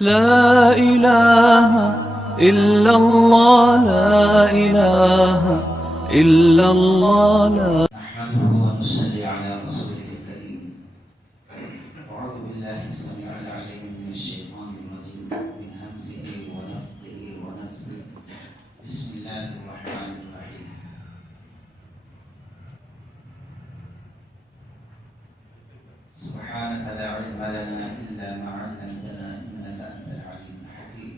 لا إله إلا الله، لا إله إلا الله، لا نحمده ونصلي على رسوله الكريم. أعوذ بالله السميع العليم من الشيطان الرجيم من همزه ونفخه ونفثه. بسم الله الرحمن الرحيم. سبحانك لا علم لنا إلا ما علمتنا إنك أنت العليم الحكيم.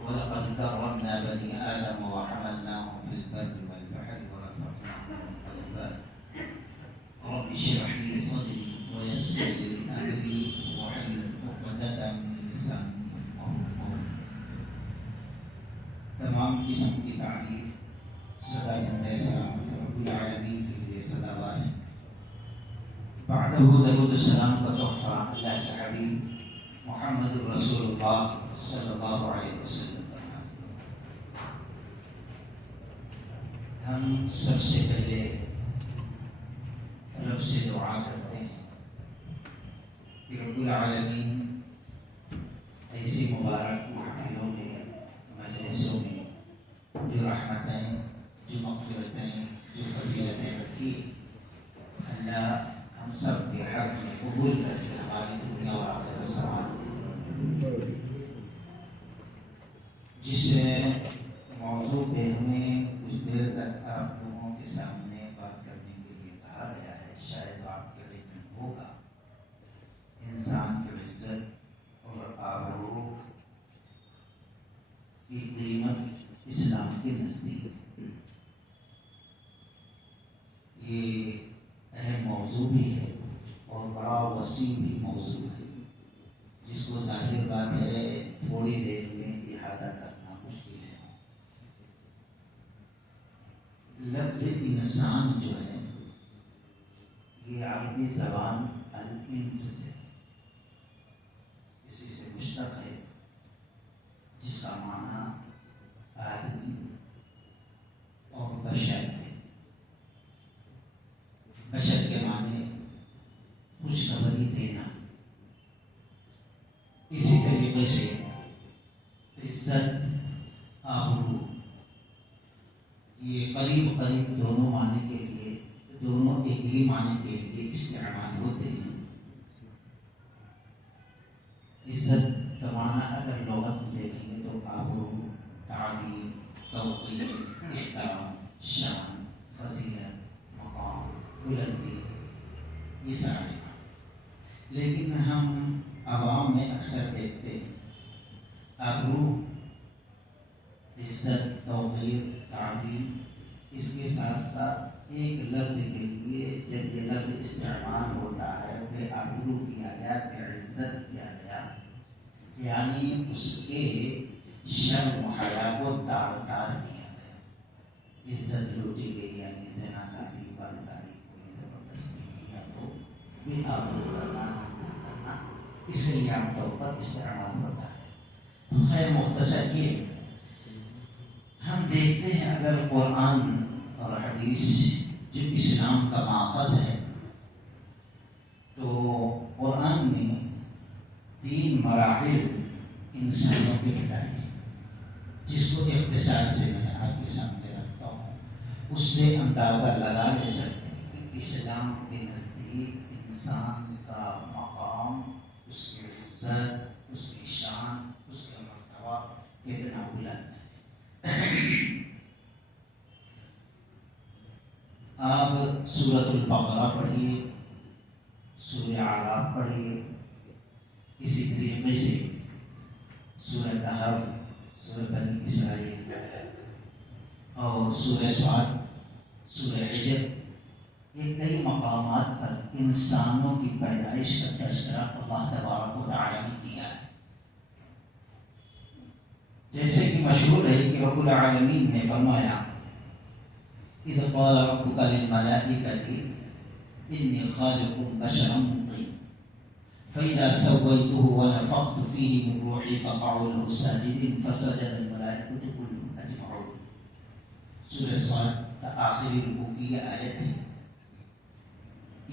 ولقد كرمنا بني آدم وحملناهم في البر والبحر ورزقناهم من الطيبات. رب اشرح لي صدري ويسر لي أمري واحلل عقدة من لساني يفقهوا قولي. تمام قسم کی تعریف سدا زندہ سلامت رب العالمین کے لیے سزاوار ہے. بعدہ درود السلام کا تحفہ اللہ کے حبیب محمد رسول اللہ صلی اللہ علیہ وسلم پر نازل ہو. ہم سب سے پہلے رب سے دعا کرتے ہیں کہ رب العالمین ایسی مبارک محفلوں میں مجلسوں میں جو رحمتیں، جو مغفرتیں، جو فضیلتیں رکھی، اللہ ہم سب کے حق میں قبول کر کے ہماری دنیا اور آخرت سنوار دے. جس موضوع پہ ہمیں کچھ دیر تک آپ لوگوں کے سامنے بات کرنے کے لیے کہا گیا ہے، شاید آپ کے علم میں ہوگا. انسان کی عزت اور آبرو کی قیمت اسلام کے نزدیک. یہ اہم موضوع بھی ہے اور بڑا وسیع بھی موضوع ہے، جس کو ظاہر بات ہے تھوڑی دیر میں احاطہ کرنا مشکل ہے. لفظ انسان جو ہے یہ عربی زبان الانس سے اسی سے مشتق ہے، جس کا معنی آدمی اور بشر ہے. بشر کے معنی خوشخبری دینا. اسی طریقے سے عزت، آبرو، یہ قریب قریب دونوں معنی کے لیے، دونوں ایک ہی معنی کے لیے استعمال ہوتے ہیں. عزت کا معنی اگر لغت میں دیکھیں گے تو آبرو، تعظیم، توقیر، احترام، شان، فضیلت، مقام، بلندی، یہ سارے. لیکن ہم عوام میں اکثر دیکھتے ہیں آبرو، عزت، توقیر، تعظیم، اس کے ساتھ ساتھ ایک لفظ کے لیے جب یہ لفظ استعمال ہوتا ہے بے آبرو کیا گیا، بے عزت کیا گیا، یعنی اس کے شرم و حیا کو تار تار کیا گیا، عزت لوٹی گئی. یعنی زناکاری، بدکاری، کوئی زبردستی کیا تو بے آبرو کرنا، نہ کرنا، اس لیے عام طور پر استعمال ہوتا ہے. تو خیر مختصر یہ ہم دیکھتے ہیں اگر قرآن اور حدیث جو اسلام کا ماخذ ہے، تو قرآن نے 3 مراحل انسانوں کے بتائے، جس کو اختصار سے میں آپ کے سامنے رکھتا ہوں. اس سے اندازہ لگا لے سکتے ہیں کہ اسلام کے نزدیک انسان کا مقام، اس کی عزت، اس کی شان، اس کا مرتبہ کتنا بلند ہے. آپ سورۃ البقرہ پڑھیے، سورہ اعراف پڑھیے، اسی طریقے سے سورہ کہف، سورہ بنی اسرائیل اور سورہ صاد، سورہ حجر، یہ کئی مقامات پر انسانوں کی پیدائش کا تذکرہ اللہ تبارک و تعالیٰ نے کیا ہے. جیسے کہ مشہور ہے کہ رب العالمین نے فرمایا اذ قال ربک للملائکۃ انی خالق بشرا من طین فإذا سويته ونفخت فيه من روحي فقعوا له ساجدين فسجد الملائكة كلهم أجمعون. سورہ صاد کا آخری رکوع کی یہ آیت ہے.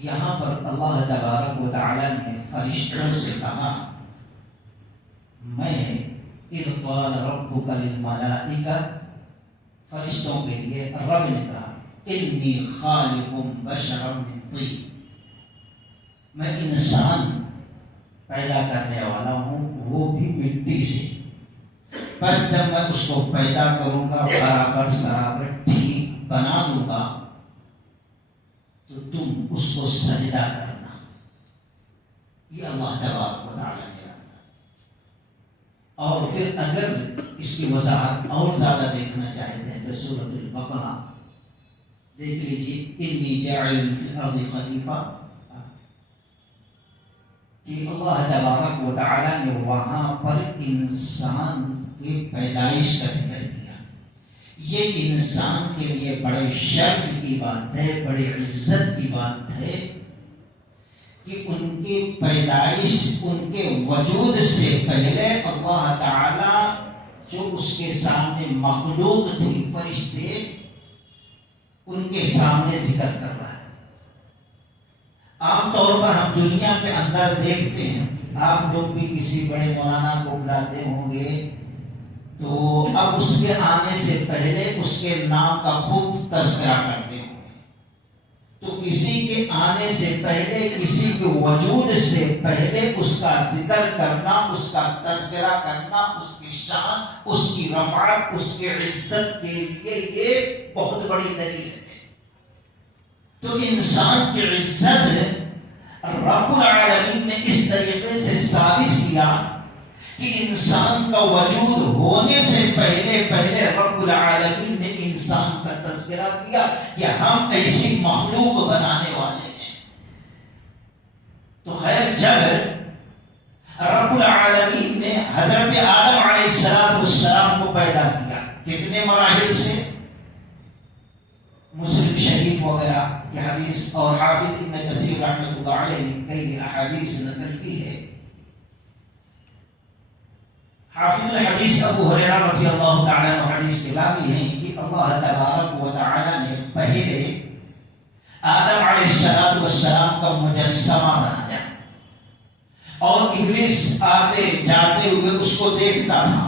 یہاں پر اللہ تبارک و تعالی نے فرشتوں سے کہا میں اذ قال ربک للملائکہ، فرشتوں کے لیے رب نے کہا انی خالق بشرا من طین، میں انسان پیدا کرنے والا ہوں وہ بھی مٹی سے، بس جب میں اس کو پیدا کروں گا برابر سرابر ٹھیک بنا دوں گا تو تم اس کو سجدہ کرنا۔ یہ اللہ تبارک و تعالیٰ نے کہا۔ اور پھر اگر اس کی وضاحت اور زیادہ دیکھنا چاہتے ہیں تو سورۃ البقرہ دیکھ لیجیے، انی جاعل فی الارض خلیفہ، کہ اللہ تبارک و تعالیٰ نے وہاں پر انسان کی پیدائش کا ذکر کیا۔ یہ انسان کے لیے بڑے شرف کی بات ہے، بڑی عزت کی بات ہے کہ ان کی پیدائش، ان کے وجود سے پہلے اللہ تعالیٰ جو اس کے سامنے مخلوق تھی، فرشتے، ان کے سامنے ذکر کر رہا ہے۔ عام طور پر ہم دنیا کے اندر دیکھتے ہیں، آپ لوگ بھی کسی بڑے مولانا کو بلاتے ہوں گے تو اب اس کے آنے سے پہلے اس کے نام کا خوب تذکرہ کرتے ہوں گے۔ تو کسی کے آنے سے پہلے، کسی کے وجود سے پہلے اس کا ذکر کرنا، اس کا تذکرہ کرنا، اس کی شان، اس کی رفعت، اس کی عزت کے لیے یہ بہت بڑی دلیل ہے۔ تو انسان کی عزت رب العالمین نے اس طریقے سے ثابت کیا کہ انسان کا وجود ہونے سے پہلے رب العالمین نے انسان کا تذکرہ کیا کہ ہم ایسی مخلوق بنانے والے ہیں۔ تو خیر، جب رب العالمین نے حضرت آدم علیہ السلام کو پیدا کیا، کتنے مراحل سے؟ مسلم شریف وغیرہ کی حدیث اور حافظ ابن کثیر رحمۃ اللہ علیہ نے کئی احادیث نقل کی ہے۔ حافظ الحدیث ابو ہریرہ رضی اللہ تعالیٰ عنہ حدیث کے راوی ہیں کہ اللہ تبارک و تعالیٰ نے پہلے آدم علیہ السلام کا مجسمہ بنایا، اور ابلیس آتے جاتے ہوئے اس کو دیکھتا تھا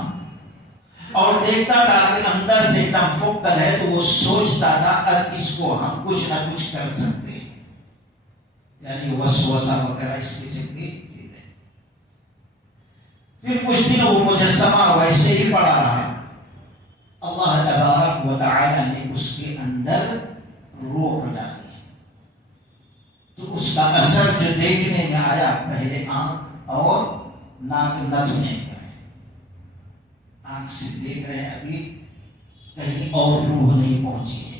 اور دیکھتا تھا کہ اندر سے ایک دم فکر ہے، تو وہ سوچتا تھا اب اس کو ہم کچھ نہ کچھ کر سکتے ہیں، یعنی وسوسہ وغیرہ اس قسم کی چیزیں۔ پھر کچھ دن وہ مجسمہ ویسے ہی پڑا رہا، اللہ تبارک و تعالی نے اس کے اندر روح ڈالی، تو اس کا اثر جو دیکھنے میں آیا، پہلے آنکھ اور ناک نتھنے میں، آنکھ سے دیکھ رہے ہیں، ابھی کہیں اور روح نہیں پہنچی ہے،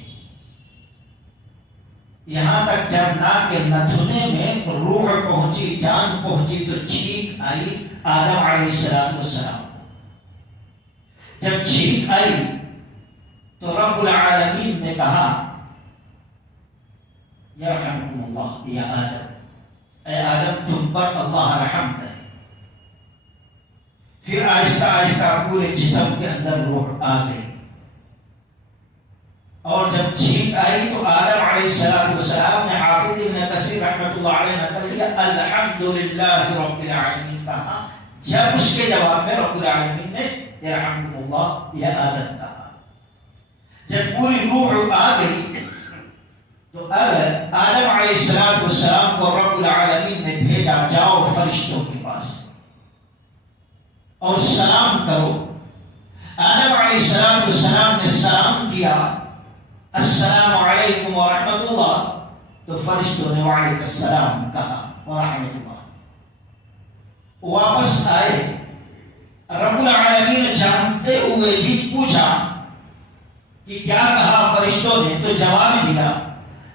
یہاں تک جب ناک کے نتھنے میں روح پہنچی، جان پہنچی، تو چھینک آئی آدم علیہ السلام۔ جب چھینک آئی تو رب العالمین نے کہا یرحمکم اللہ یا آدم، اے آدم تم پر اللہ رحم کرے۔ پھر آہستہ آہستہ پورے جسم کے اندر روح آ گئی، اور جب چھینک آئی تو آدم علیہ السلام نے، حافظ ابن کثیر رحمۃ اللہ علیہ نقل کیا، الحمدللہ رب العالمین کہا، جب اس کے جواب میں رب العالمین نے یرحمکم اللہ یا آدم کہا۔ جب پوری روح آ گئی تو اب آدم علیہ السلام کو رب العالمین نے بھیجا، جاؤ فرشتوں کے پاس اور سلام کرو۔ آدم علیہ السلام نے سلام کیا، السلام علیکم ورحمۃ اللہ، تو فرشتوں نے وعلیکم السلام کہا ورحمۃ اللہ۔ واپس آئے، رب العالمین جانتے ہوئے بھی پوچھا کہ کیا کہا فرشتوں نے، تو جواب دیا،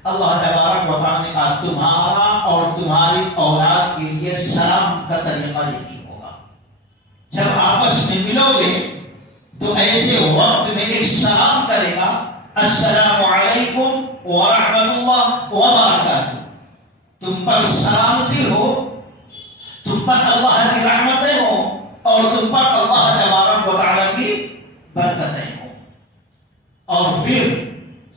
اللہ تبارک و تعالیٰ نے کہا تمہارا اور تمہاری اولاد کے لیے سلام کا طریقہ یہی ہوگا، جب آپس میں ملو گے تو ایسے وقت میں ایک سلام کرے گا، السلام علیکم ورحمۃ اللہ وبرکاتہ، تم پر سلامتی ہو، تم پر اللہ کی رحمتیں ہوں، اور تم پر اللہ تبارک و تعالیٰ کی برکتیں ہوں، اور پھر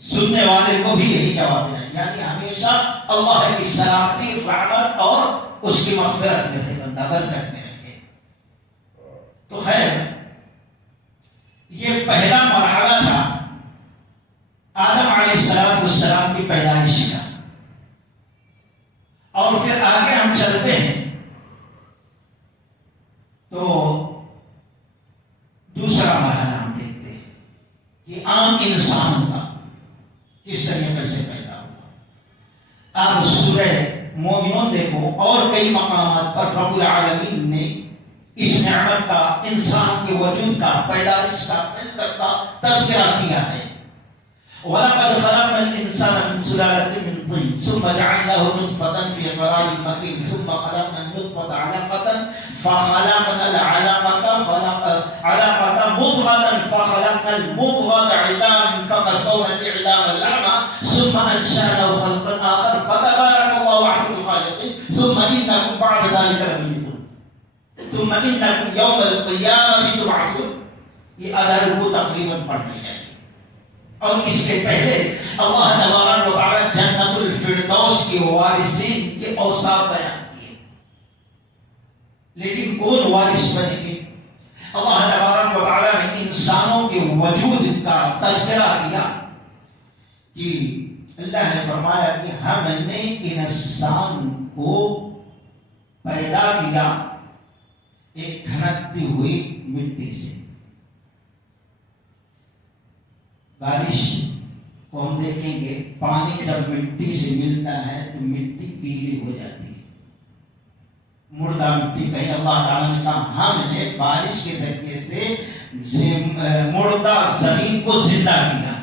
سننے والے کو بھی یہی جواب دینا، یعنی ہمیشہ اللہ کی سلامتی، رحمت اور اس کی مغفرت میں رہے بندہ، برکت میں رہے۔ پہلا مرحلہ تھا آدم علیہ السلام کی پیدائش کا، اور پھر آگے ہم چلتے ہیں تو دوسرا مرحلہ ہم دیکھتے ہیں کہ عام انسان کا کس طریقے سے پیدا ہوا۔ اب سورہ مومنون دیکھو اور کئی مقامات پر رب العالمین نے اس نعمت کا، انسان کے وجود کا، پیدائش کا، خلقت کا تذکرہ کیا ہے۔ وَلَقَدْ خَلَقْنَا الْإِنسَانَ مِنْ سُلَالَةٍ مِنْ طِينٍ ثُمَّ جَعَلْنَاهُ نُطْفَةً فِي قَرَارٍ مَكِينٍ ثُمَّ خَلَقْنَا النُّطْفَةَ عَلَقَةً فَخَلَقْنَا الْعَلَقَةَ مُضْغَةً فَخَلَقْنَا الْمُضْغَةَ عِظَامًا فَكَسَوْنَا الْعِظَامَ لَحْمًا ثُمَّ أَنشَأْنَاهُ خَلْقًا آخَرَ فَتَبَارَكَ اللَّهُ أَحْسَنُ الْخَالِقِينَ ثُمَّ إِنَّكُمْ بَعْدَ ذَلِكَ لَمَيِّتُونَ ثُمَّ إِنَّكُمْ يَوْمَ الْقِيَامَةِ تُبْعَثُونَ۔ یہ ادھر کو تقریباً پڑھنے جائے، اور اس کے پہلے اللہ تبارک و تعالی جنت الفردوس کے وارثین کے اوصاف بیان کیے، لیکن کون وارث بنے گے؟ اللہ تبارک و تعالی نے انسانوں کے وجود کا تذکرہ کیا کہ اللہ نے فرمایا کہ ہم نے انسان کو پیدا کیا ایک کھنکتی ہوئی مٹی سے۔ بارش کو ہم دیکھیں گے، پانی جب مٹی سے ملتا ہے تو مٹی پیلی ہو جاتی ہے، مردہ مٹی کہیں۔ اللہ تعالیٰ نے کہا ہم نے بارش کے ذریعے سے مردہ زمین کو زندہ کیا۔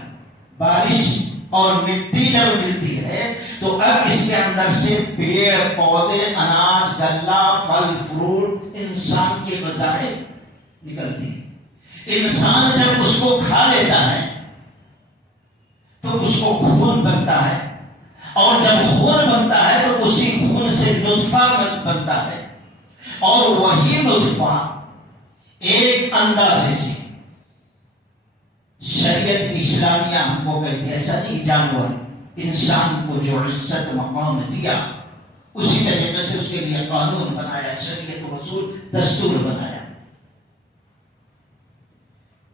بارش اور مٹی جب ملتی ہے تو اب اس کے اندر سے پیڑ پودے، اناج، غلہ، پھل فروٹ، انسان کی غذائیں نکلتی ہیں۔ انسان جب اس کو کھا لیتا ہے تو اس کو خون بنتا ہے، اور جب خون بنتا ہے تو اسی خون سے نطفہ بنتا ہے، اور وہی نطفہ ایک اندازے سے شریعت اسلامیہ ہم کو کہتی ہے، ایسا نہیں جانور انسان کو جو عزت مقام دیا اسی طریقے سے اس کے لیے قانون بنایا، شریعت و اصول دستور بنایا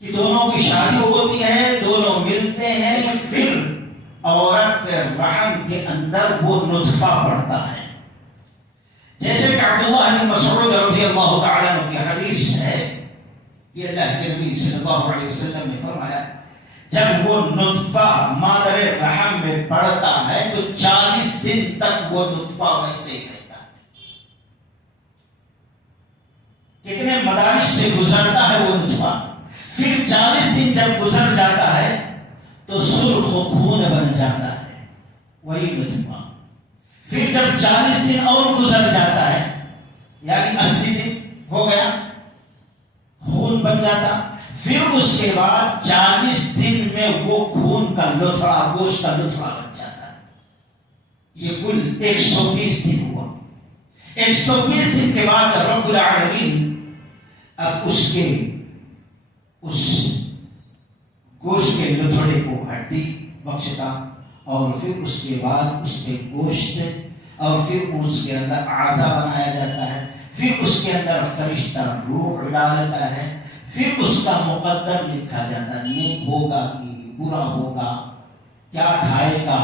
کہ دونوں کی شادی ہوتی ہے، دونوں ملتے ہیں، پھر عورت کے رحم کے اندر وہ نطفہ پڑتا ہے۔ جیسے کہ عبداللہ بن مسعود رضی اللہ تعالیٰ عنہ کی حدیث ہے کہ اللہ کے نبی صلی اللہ علیہ وسلم نے فرمایا جب وہ نطفہ مادر رحم میں پڑتا ہے تو 40 دن تک وہ نطفہ ویسے ہی رہتا ہے۔ کتنے مدارس سے گزرتا ہے وہ نطفہ، پھر 40 دن جب گزر جاتا ہے تو سرخ خون بن جاتا ہے وہی نطفہ۔ پھر جب 40 دن اور گزر جاتا ہے یعنی 80 دن ہو گیا، خون بن جاتا، پھر اس کے بعد 40 دن میں وہ خون کا لتھڑا، گوشت کا لتھڑا بن جاتا ہے۔ یہ کل 120 دن ہوا۔ 120 دن کے بعد رب العالمین اب اس گوشت کے لتھڑے کو ہڈی بخشتا، اور پھر اس کے بعد اس کے گوشت اور پھر اس کے اندر اعضا بنایا جاتا ہے، پھر اس کے اندر فرشتہ روح ڈالتا ہے، پھر اس کا مقدر لکھا جاتا ہے، نیک ہوگا کہ برا ہوگا، کیا کھائے گا،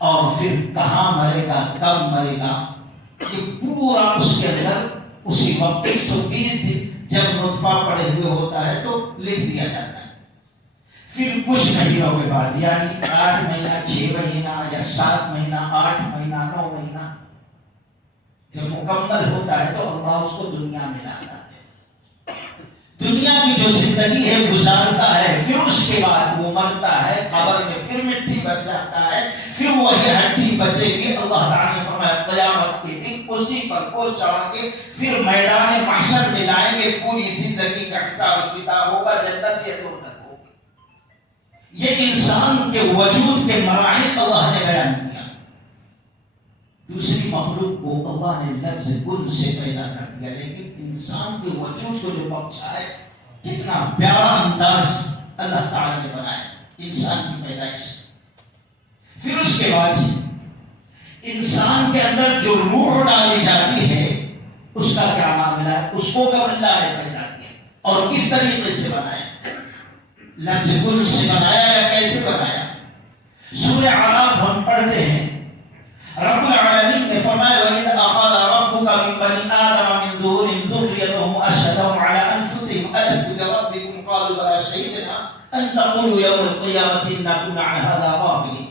اور پھر کہاں مرے گا، کب مرے گا۔ یہ پورا اس کے اندر اسی وقت 120 دن جب نطفہ پڑے ہوئے ہوتا ہے تو لکھ دیا جاتا ہے۔ پھر کچھ مہینوں کے بعد یعنی 8 مہینہ، 6 مہینہ یا 7 مہینہ، 8 مہینہ، 9 مہینہ جب مکمل ہوتا ہے تو اللہ اس کو دنیا میں لاتا ہے، دنیا کی جو زندگی ہے گزارتا ہے، پھر اس کے بعد وہ مرتا ہے، قبر میں پھر مٹی بن جاتا ہے، پھر وہی ہڈی بچے گی۔ اللہ تعالیٰ نے فرمایا قیامت کے دن اسی پر کو چڑھا کے پھر میدان محشر میں لائیں گے، پوری زندگی کا حساب کتاب ہوگا، جنت یا دوزخ ہوگی۔ یہ انسان کے وجود کے مراحل اللہ نے بیان کیا۔ دوسری مخلوق کو اللہ نے لفظ کن سے پیدا کر دیا، لیکن انسان کے وجود کو جو بخشا ہے، کتنا پیارا انداز اللہ تعالیٰ نے بنایا انسان کی پیدائش۔ پھر اس کے بعد انسان کے اندر جو روح ڈالی جاتی ہے اس کا کیا معاملہ ہے، اس کو کب اللہ نے پیدا کیا اور کس طریقے سے بنایا۔ لفظ کل سے بنایا یا کیسے بنایا؟ سورہ اعراف ہم پڑھتے ہیں، رب العالمین نے فرمایا وَإِذْ أَخَذَ رَبُّكَ مِنْ بَنِي آدَمَ مِنْ ظُهُورِهِمْ ذُرِّيَّتَهُمْ وَأَشْهَدَهُمْ عَلَىٰ أَنفُسِهِمْ أَلَسْتُ بِرَبِّكُمْ قَالُوا بَلَىٰ شَهِدْنَا أَن تَقُولُوا يَوْمَ الْقِيَامَةِ إِنَّا كُنَّا عَنْ هَٰذَا غَافِلِينَ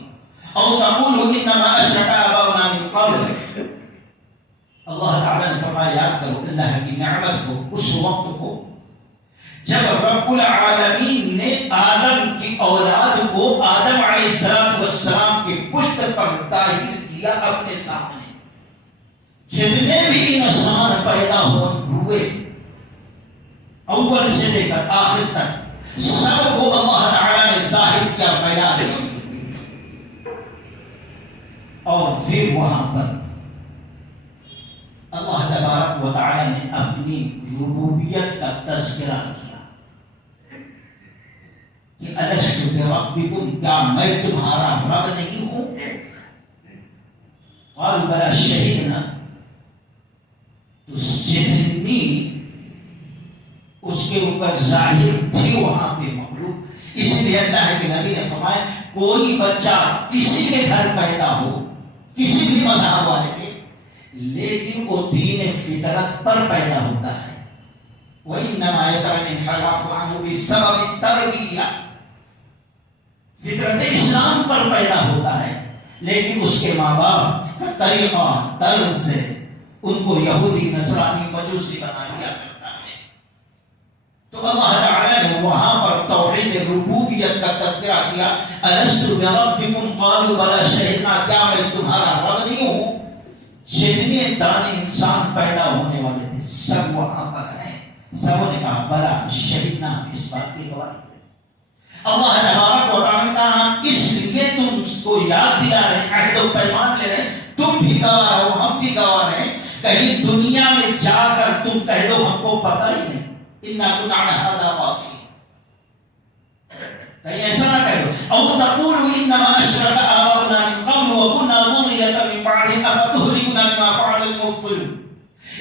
أَوْ تَقُولُوا إِنَّمَا أَشْرَكَ آبَاؤُنَا مِنْ قَبْلُ۔ اللہ تعالیٰ نے فرمایا یاد کرو اللہ کی نعمت کو، اس وقت کو جب رب العالمین نے آدم کی اولاد کو آدم علیہ السلام کے پشت پر ظاہر کیا اپنے سامنے۔ جتنے بھی انسان پیدا ہوئے اول سے لے کر آخر تک سب کو اللہ تعالیٰ نے ظاہر کیا، پھیلا دیا، اور پھر وہاں پر اللہ تبارک و تعالی نے اپنی ربوبیت کا تذکرہ کیا کہ الست بربکم، کیا میں تمہارا رب نہیں ہوں؟ قالوا بلی شہدنا، تو جتنی اس کے اوپر ظاہر تھی وہاں پہ مخلوق، اس لیے اللہ کے نبی نے فرمایا کوئی بچہ کسی کے گھر پیدا ہو، کسی بھی مذہب والے کے، لیکن وہ دین فطرت پر پیدا ہوتا ہے، وَإِنَّمَا يَتَرَ الْإِنْحِرَافُ عَنْهُ بِسَبَبِ التَّرْبِيَّةِ، فطرت اسلام پر پیدا ہوتا ہے، لیکن اس کے ماں باپ کا طریقہ طرز سے ان کو یہودی نصرانی مجوسی بنا دیا کرتا ہے۔ تو اللہ تعالیٰ نے وہاں پر توحید ربوبیت کا تذکرہ کیا، الست بربکم قالوا بلی شہدنا، کیا میں تمہارا رب نہیں ہوں؟ جتنے دانے انسان پیدا ہونے والے تھے سب وہاں پر ہیں، سب نے کہا بلا شہدنا، اس بات کی گواہی دے۔ اللہ تبارک و تعالیٰ نے کہا اس لیے تم کو یاد دلا رہے، عہد و پیمان لے رہے، تم بھی گواہ ہو ہم بھی گواہ رہے، کہیں دنیا میں جا کر تم کہہ دو ہم کو پتہ ہی نہیں، اِنَّا كُنَّا عَنْ هَٰذَا غَافِلِينَ، کہیں ایسا نہ کہہ دو، او تقولوا انما اشرك آباؤنا من قبل وكنا ذرية من بعدهم افتهلكنا بما فعل المبطلون،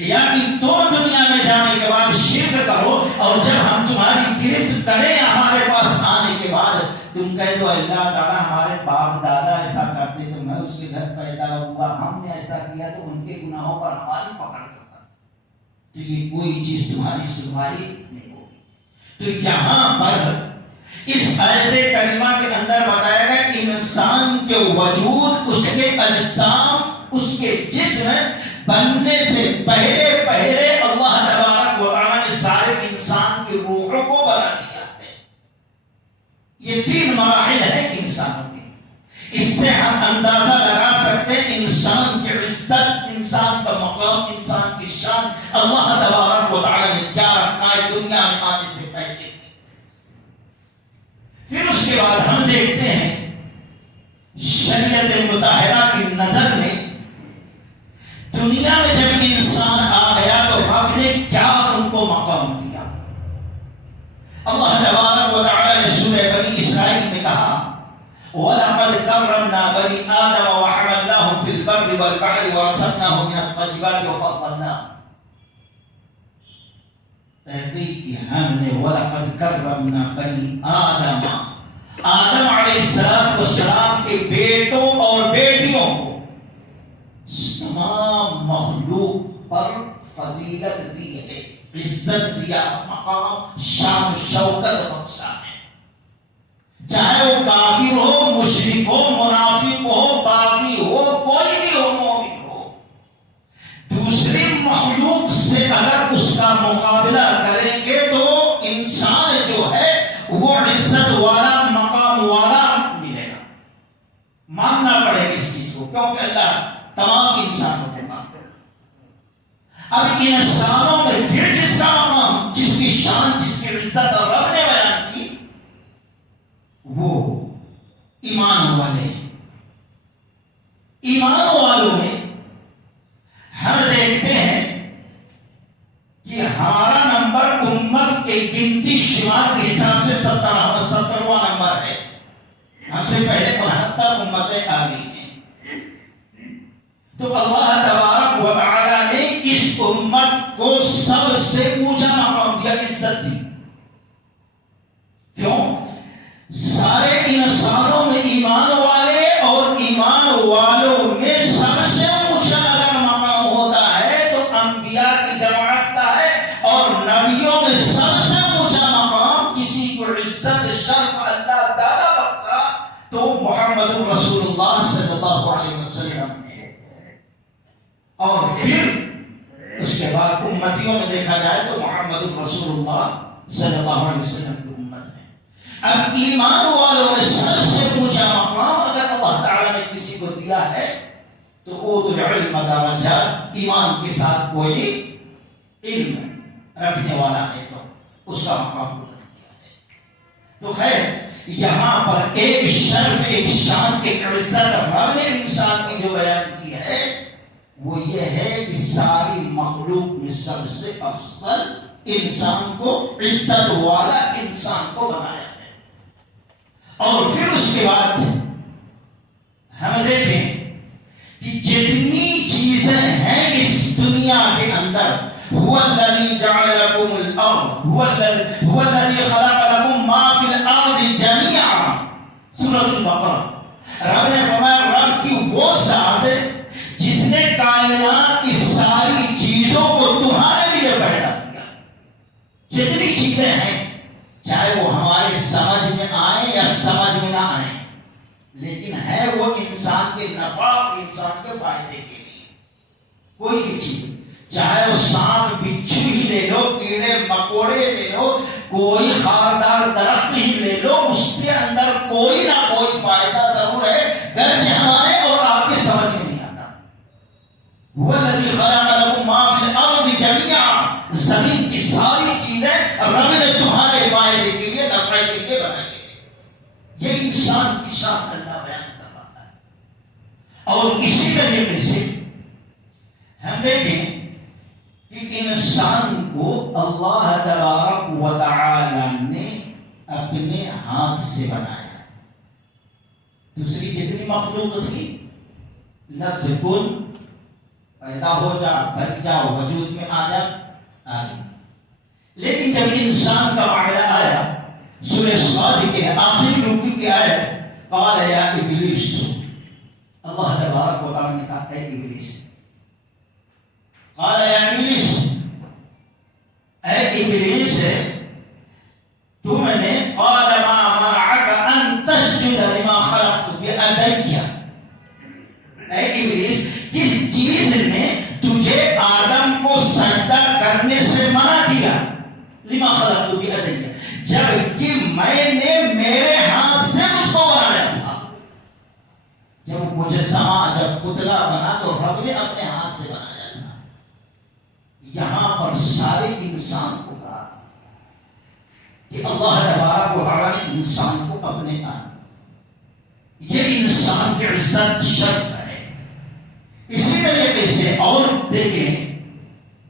یا کہ تم دنیا میں جانے کے بعد شرک کرو اور جب ہم تمہاری گرفت کریں ہمارے پاس آنے کے بعد تم کہہ دو اللہ تعالیٰ ہمارے باپ دادا ایسا کرتے تو میں اس کے گھر پیدا ہوا، ہم نے ایسا کیا تو ان کے گناہوں پر ہماری پکڑ کرتا، تو یہ کوئی چیز تمہاری سنوائی نہیں ہوگی۔ تو یہاں پر اس آیت کریمہ کے اندر بتایا گیا انسان کے وجود، اس کے اجسام، اس کے جسم بننے سے پہلے اللہ تبارک و تعالیٰ نے سارے انسان کی روحوں کو بنا دیا ہے۔ یہ 3 مراحل ہیں انسانوں کے، اس سے ہم اندازہ لگا سکتے ہیں انسان کی عزت، انسان کا مقام، انسان کی شان اللہ تبارک و تعالیٰ نے کیا رکھا ہے دنیا میں آنے سے پہلے۔ پھر اس کے بعد ہم دیکھتے ہیں شریعت مطہرہ کی نظر میں دنیا میں جب انسان آ گیا تو رب نے کیا ان کو مقام دیا۔ اللہ تبارک و تعالی نے سورہ بنی اسرائیل میں کہا وَلَقَدْ كَرَّمْنَا بَنِي آدَمَ وَحَمَلْنَاهُمْ فِي الْبَرِّ وَالْبَحْرِ وَرَزَقْنَاهُمْ مِنَ الطَّيِّبَاتِ وَفَضَّلْنَاهُمْ، تحقیق کی ہم نے وَلَقَدْ كَرَّمْنَا بَنِي آدَمَ، آدم علیہ السلام کے بیٹوں اور بیٹیوں کو تمام مخلوق پر فضیلت دی ہے، عزت دیا، مقام، شان و شوکت بخشا ہے، چاہے وہ کافر ہو، مشرک ہو، منافق ہو، باغی ہو، کوئی بھی ہو، مومن ہو، دوسری مخلوق سے اگر اس کا مقابلہ کریں گے تو انسان جو ہے وہ عزت والا، مقام والا ملے گا، ماننا پڑے گا اس چیز کو، کیونکہ اللہ تمام انسانوں کو مانتے ہیں۔ اب انسانوں میں پھر جس کا مقام، جس کی شان، جس کی عزت اور رب نے بیان کی وہ ایمان والے ہیں۔ ایمان والوں میں ہم دیکھتے ہیں کہ ہمارا نمبر امت کے گنتی شمار کے حساب سے 70واں نمبر ہے، ہم سے پہلے 69 امتیں آ گئی ہیں۔ تو اللہ تبارک و تعالی نے اس امت کو سب سے اونچا مقام دیا، عزت دی، کیوں؟ انسانوں میں ایمان والے اور ایمان والوں میں سب سے اونچا اگر مقام ہوتا ہے تو انبیاء کی جماعت کا ہے، اور نبیوں میں سب سے اونچا مقام کسی کو عزت شرف اللہ تعالیٰ بخشا تو محمد رسول اللہ صلی اللہ علیہ وسلم ہے۔ اور پھر اس کے بعد امتیوں میں دیکھا جائے تو محمد رسول اللہ صلی اللہ علیہ وسلم کی امت ہے۔ اب ایمان والوں میں سب سے اونچا مقام اگر اللہ تعالیٰ نے کسی کو دیا ہے تو اوت العلم درجہ، ایمان کے ساتھ کوئی علم رکھنے والا ہے تو اس کا مقام بلند کیا ہے۔ تو خیر یہاں پر ایک شرف، ایک شان، ایک عزت رب نے انسان کی جو بیان کی ہے وہ یہ ہے کہ ساری مخلوق میں سب سے افضل انسان کو، عزت والا انسان کو بنایا ہے۔ اور پھر اس کے بعد ہم دیکھیں کہ جتنی چیزیں ہیں اس دنیا کے اندر، هو الذي جعل لكم الارض هو الذي خلق لكم ما في الارض جميعا، سورۃ البقرہ۔ رب نے فرمایا رب کی وہ ذات جس نے کائنات کی ساری چیزوں کو تمہارے لیے پیدا کیا۔ جتنی چیزیں ہیں چاہے وہ ہمارے سمجھ میں آئیں یا سمجھ میں نہ آئیں، لیکن ہے وہ انسان کے نفع اور انسان کے فائدے کے لیے۔ کوئی بھی چیز، چاہے وہ سانپ بچھو ہی لے لو، کیڑے مکوڑے لے لو، کوئی خاردار درخت ہی لے لو، اس کے اندر کوئی نہ کوئی فائدہ ضرور ہے، گرچہ ہمارے اور آپ کے سمجھ میں نہیں آتا۔ هو الذي خلق لكم ما في الارض جميعا، زمین کی ساری چیزیں رب نے تمہارے فائدے کے لیے، نفع کے لیے بنائی ہے۔ یہ انسان کی شان اللہ بیان کر رہا ہے۔ اور اسی طریقے سے ہم دیکھیں کہ انسان کو اللہ تبارک و تعالی نے اپنے ہاتھ سے بنایا۔ دوسری جتنی مخلوق تھی، لفظ کن، پیدا ہو جا، بن جا، وجود میں آ جا، آگے۔ لیکن جب انسان کا معاملہ آیا، سورہ صاد کے آخری رکوع کی آیت، قال یا ابلیس، اللہ تبارک و تعالی نے کہا اے ابلیس، قال یا ابلیس، اے ابلیس تم نے، قال ما منعک ان تسجد لما خلقت بیدی، اے ابلیس کس چیز نے تجھے آدم کو سجدہ کرنے سے منع کیا؟ لما خلقت بیدی، جبکہ میں نے میرے ہاتھ سے اس کو بنایا تھا۔ جب مجسمہ، جب پتلا بنا تو رب نے اپنے ہاتھ سے بنایا تھا۔ یہاں پر سارے انسان کو کہا کہ اللہ تبارک و تعالیٰ نے انسان کو اپنے یہ انسان کی عزت شرف ہے۔ اسی طریقے سے اور دیکھیں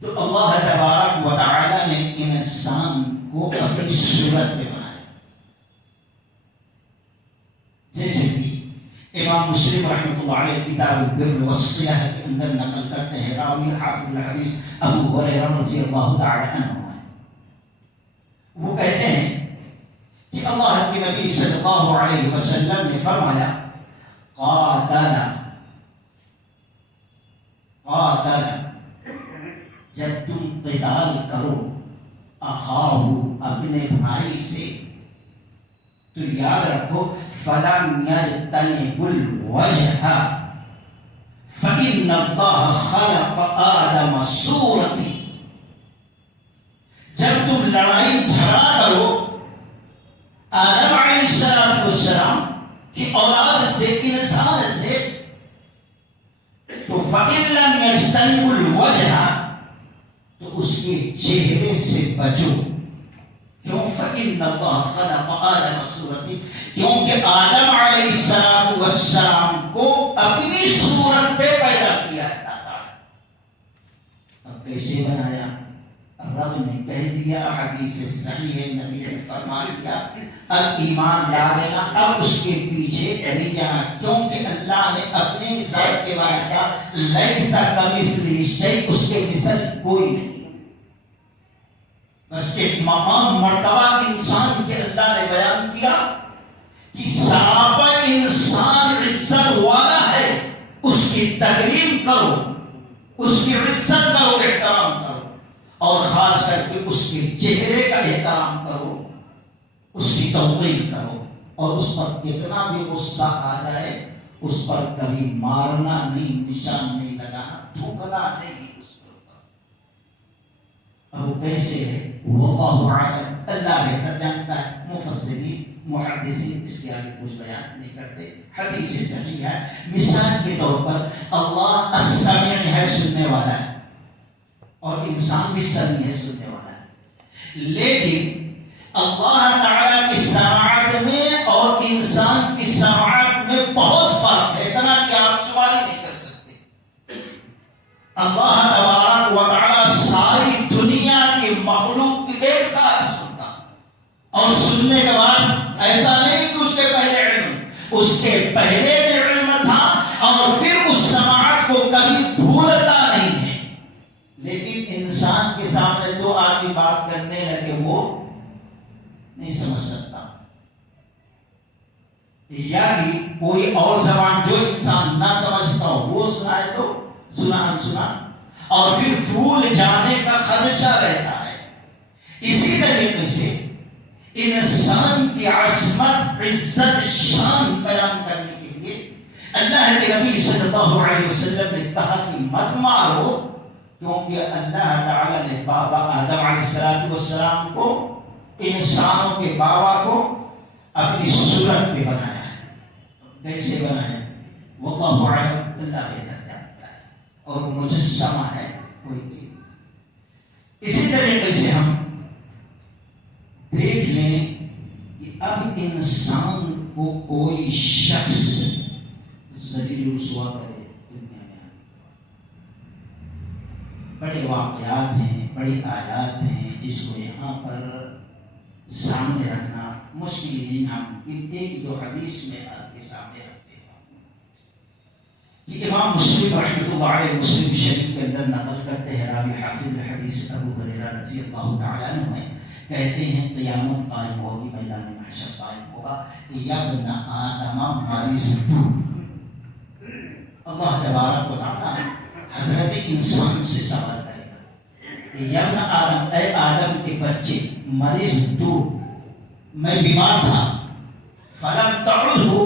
تو اللہ تبارک و تعالیٰ نے انسان کو اپنی صورت میں بنایا، جیسے کہ امام مسلم رحمۃ اللہ علیہ کتاب البر والصلہ کے اندر نقل کرتے ہیں، راوی حافظ الحدیث ابو ہریرہ رضی اللہ تعالی عنہ، وہ کہتے ہیں کہ اللہ کے نبی صلی اللہ علیہ وسلم نے فرمایا قاتل، جب تم قتال کرو اخاہو، اپنے بھائی سے، تو یاد رکھو فَلَمْ يَجْتَنِبُ الْوَجْهَ فَإِنَّ اللَّهَ خَلَقَ آدَمَ صُورَتِهِ، جب تم لڑائی جھگڑا کرو آدم علیہ السلام کی اولاد سے، انسان سے، تو فَإِن لَمْ يَجْتَنِبُ الْوَجْهَ، تو اس کے چہرے سے بچو۔ کیوں؟ فَإِنَّ اللَّهَ خَلَقَ آدَمَ صُورَتِهِ، کیونکہ آدم علیہ السلام کو اپنی صورت پہ پیدا کیا ہے۔ اب کیسے بنایا؟ رب نے کہہ دیا، حدیث صحیح ہے، نبی نے فرما دیا، اب ایمان لا لینا، اب اس کے پیچھے نہیں جانا، کیونکہ اللہ نے اپنے ذات کے بارے میں کہا لیس کمثلہ شیء، اس کے مثل کوئی نہیں۔ بس ایک مقام، مرتبہ انسان کے اللہ نے بیان کیا کہ سانپ انسان عزت والا ہے اس کی تکریم کرو، اس کی عزت کرو، احترام کرو، اور خاص کر کے اس کے چہرے کا احترام کرو، اس کی توقیر کرو، اور اس پر کتنا بھی غصہ آ جائے اس پر کبھی مارنا نہیں، نشان نہیں لگانا، تھوکنا نہیں اس کے اوپر۔ اب وہ کیسے ہے واللہ اعلم، اللہ بہتر جانتا ہے۔ مفسرین محدثین اس کے آگے کچھ بیان نہیں کرتے، حدیث صحیح ہے۔ مثال کے طور پر اللہ السمیع ہے، سننے والا ہے، اور انسان بھی سمیع ہے، سننے والا ہے، لیکن اللہ تعالیٰ کی سماعت میں اور انسان کی سماعت میں بہت فرق ہے، اتنا کہ آپ سوال ہی نہیں کر سکتے۔ اللہ تبارک و تعالیٰ ساری دنیا کی مخلوق کی ایک ساتھ سنتا، اور سننے کے بعد ایسا نہیں کہ اس کے پہلے علم، اس کے پہلے بھی علم تھا، اور پھر اس سماعت کو کبھی بھولتا نہیں ہے۔ لیکن انسان کے سامنے دو آدمی بات کرنے لگے وہ نہیں سمجھ سکتا، یعنی کوئی اور زبان جو انسان نہ سمجھتا ہو وہ سنائے تو سنا انسنا، اور پھر بھول جانے کا خدشہ رہتا ہے۔ اسی طریقے سے انسان کی عظمت، عزت، شان بیان کرنے کے لیے اللہ کے نبی صلی اللہ علیہ وسلم نے کہا کہ مت مارو، کیونکہ اللہ تعالیٰ نے بابا آدم علیہ السلام کو، انسانوں کے بابا کو اپنی صورت پہ بنایا ہے۔ کیسے بنایا واللہ اعلم، اللہ بہتر جانتا ہے، اور مجسمہ ہے کوئی چیز۔ اسی طریقے سے ہم دیکھ لیں کہ اب انسان کو کوئی شخص ذلیل و رسوا کرے دنیا میں آنے کے بعد، بڑے واقعات ہیں، بڑی آیات ہیں جس کو یہاں پر سامنے رکھنا مشکل نہیں، ناممکن۔ ایک دو حدیث میں آپ کے سامنے رکھتے ہیں کہ امام مسلم رحمۃ اللہ علیہ مسلم شریف کے اندر نقل کرتے ہیں، راوی حافظ الحدیث ابو ہریرہ رضی اللہ تعالیٰ عنہ ہیں، کہتے ہیں قیامت قائم ہوگی، میدان محشر قائم ہوگا، یا ابن آدم مریض تو، اللہ تبارک و تعالیٰ حضرت انسان سے سوال کرے گا، یا ابن آدم، اے آدم کے بچے، مریض تو، میں بیمار تھا، فلم تعدہ،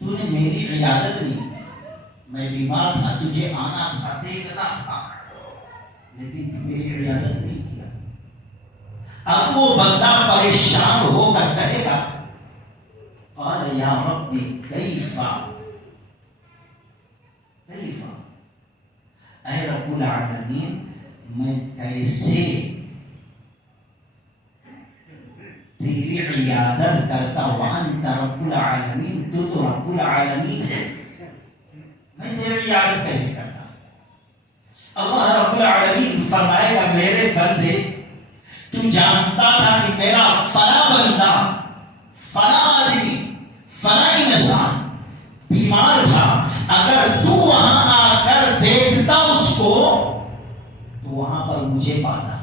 تو نے میری عیادت نہیں کی، میں بیمار تھا، تجھے آنا تھا، دیکھنا تھا، لیکن تو میری عیادت نہیں کیا۔ اب وہ بندہ پریشان ہو کر کہے گا قال یا ربی کیف، اے رب العالمین میں کیسے تیری عیادت کرتا، وانت رب العالمین، تو تو رب العالمین ہے، میں تیری عیادت کیسے کرتا؟ اللہ رب العالمین فرمائے گا میرے بندے، تو جانتا تھا کہ میرا فلاں بندہ، فلاں آدمی، فلاں انسان بیمار تھا، اگر تو وہاں آ کر دیکھتا اس کو تو وہاں پر مجھے پاتا۔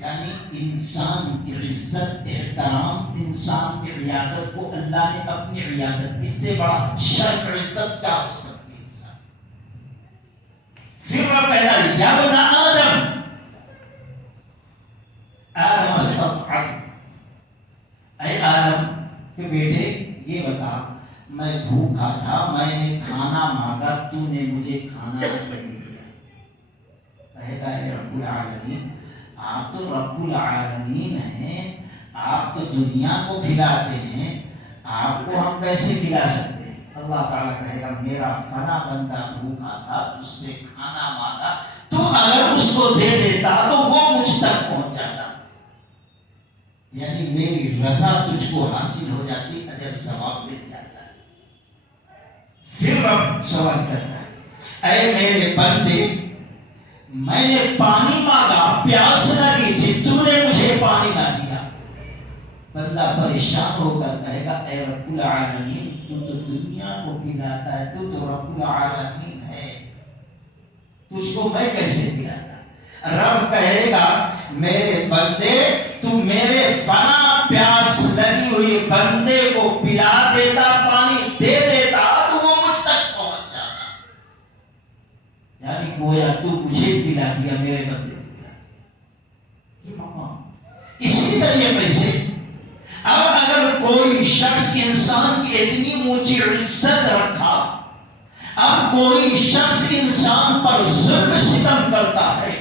یعنی انسان کی عزت، احترام، انسان کی عیادت کو اللہ نے اپنی عیادت، اس سے بڑا شرف عزت کیا ہو سکتی ہے انسان؟ پھر وہ کہتا ہے یا ابن آدم، آدم استطعت، اے آدم کے بیٹے یہ بتا، میں بھوکا تھا، میں نے کھانا مانگا، تو نے مجھے کھانا نہیں دیا۔ کہے گا اے رب العالمین، آپ تو رب العالمین ہیں، آپ تو دنیا کو کھلاتے ہیں، آپ کو ہم کیسے کھلا سکتے ہیں؟ اللہ تعالیٰ کہے گا میرا فلاں بندہ بھوکا تھا، تجھ سے کھانا مانگا، تو اگر اس کو دے دیتا تو وہ مجھ تک پہنچ جاتا، یعنی میری رضا تجھ کو حاصل ہو جاتی، اجر ثواب مل جاتا ہے۔ پھر رب سوال کرتا ہے اے میرے بندے، میں نے پانی مانگا، پیاس لگی تھی، تو نے مجھے پانی نہ دیا۔ بندہ پریشان ہو کر کہے گا اے رب العالمین، تو دنیا کو پلاتا ہے، تو رب العالمین ہے، تجھ کو میں کیسے پلاتا؟ رب کہے گا میرے بندے، تو میرے فنا پیاس لگی ہوئی بندے گویا تو مجھے پلا دیا، میرے بندے کو پلا دیا، یہ مقام۔ اسی طریقے سے اب اگر کوئی شخص انسان کی اتنی اونچی عزت رکھا، اب کوئی شخص انسان پر ظلم ستم کرتا ہے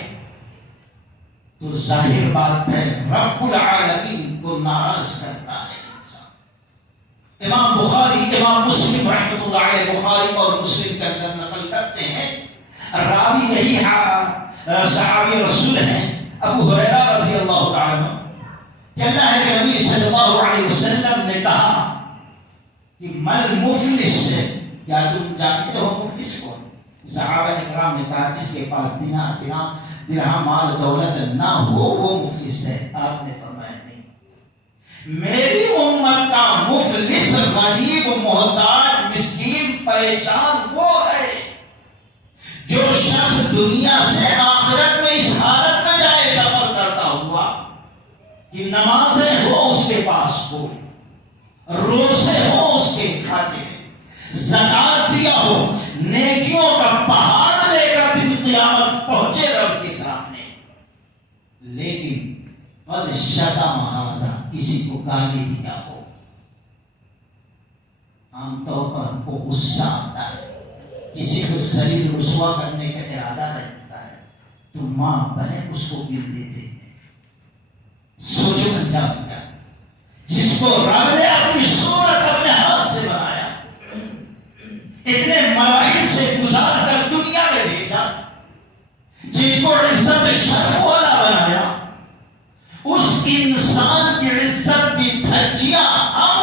تو ظاہر بات ہے رب العالمین کو ناراض کرتا ہے انسان۔ امام بخاری، امام مسلم رحمۃ اللہ علیہ، بخاری اور مسلم کے اندر نقل کرتے ہیں، راوی یہی صحابی رسول ہیں ابو ہریرہ رضی اللہ تعالیٰ عنہ، کہ اللہ کے نبی صلی اللہ علیہ وسلم نے کہا کہ مل مفلس سے، کیا تم جانتے ہو مفلس کون؟ صحابہ اکرام نے کہا جس کے پاس درہم مال دولت نہ ہو وہ مفلس ہے۔ آپ نے فرمایا نہیں، میری امت کا مفلس غریب محتاج مسکین پریشان وہ ہے جو شخص دنیا سے آخرت میں اس حالت میں جائے سفر کرتا ہوا کہ نمازیں ہو اس کے پاس ہو، روزے ہو اس کے کھاتے میں، زکات دیا ہو، نیکیوں کا پہاڑ لے کر دن قیامت پہنچے رب کے سامنے، لیکن قد شتم ھذا، کسی کو گالی دیا ہو۔ عام طور پر ہم کو غصہ آتا ہے، کسی کو ذلیل رسوا کرنے کا ارادہ رہتا ہے تو ماں بہن اس کو گر دیتے ہیں۔ سوچو انجام کیا، جس کو رب نے اپنی صورت اپنے ہاتھ سے بنایا، اتنے مراحل سے گزار کر دنیا میں بھیجا، جس کو عزت شرف والا بنایا، اس انسان کی عزت کی دھجیاں ہم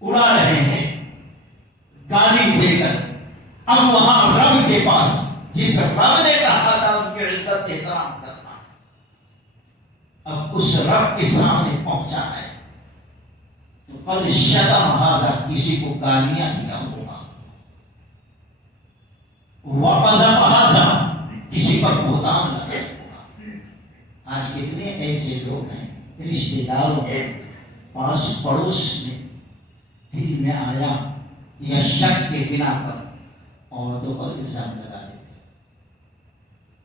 اڑا رہے ہیں گالی دے کر۔ اب وہاں رب کے پاس جس رب نے کہا تھا ان کی عزت احترام کرنا، اب اس رب کے سامنے پہنچا ہے تو قد شتم ھذا، کسی کو گالیاں دیا ہوگا، وقذف ھذا، کسی پر بہتان لگا ہوگا۔ آج کتنے ایسے لوگ ہیں رشتے داروں کے پاس پڑوس میں دل میں آیا یا شک کے بنا پر عورتوں پر الزام لگا دیتے،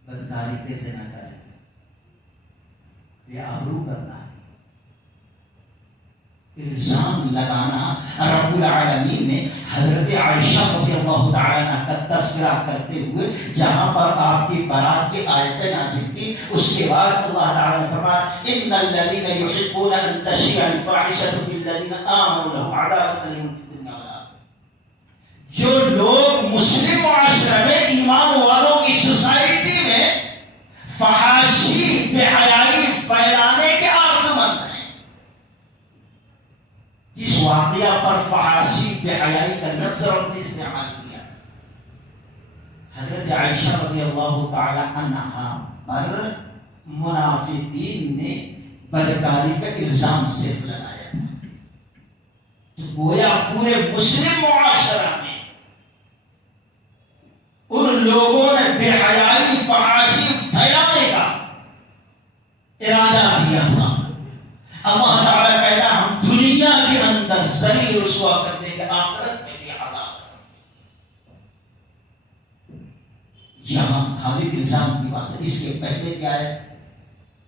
بدکاری کیسے نہ کرے، یہ آبرو کرنا ہے، الزام لگانا۔ رب العالمین نے حضرت عائشہ رضی اللہ تعالیٰ عنہ کا تذکرہ کرتے ہوئے جہاں پر آپ کی برات کی آیتیں نازل کی، اس کے بعد اللہ تعالیٰ نے فرمایا ان الذین یحبون ان تشیع الفاحشۃ فی الذین آمنوا لهم عذاب الیم فی الدنیا والآخرہ۔ جو لوگ مسلم معاشرے میں ایمان والوں کی سوسائٹی میں فحاشی بے حیائی پھیلانے کے عازمند ہیں، اس واقعہ پر فحاشی بے حیائی کا لفظ رب نے استعمال کیا۔ حضرت عائشہ رضی اللہ تعالی عنہا پر منافقین نے بدکاری کا الزام صرف لگایا تھا، تو گویا پورے مسلم معاشرہ میں ان لوگوں نے بے حیائی فحاشی پھیلانے کا ارادہ کیا تھا۔ اللہ تعالیٰ کہتا ہم دنیا کے اندر ذلیل رسوا کر دیں گے، آخرت میں بھی عذاب ہے۔ یہاں خالی الزام کی بات ہے، اس کے پہلے کیا ہے،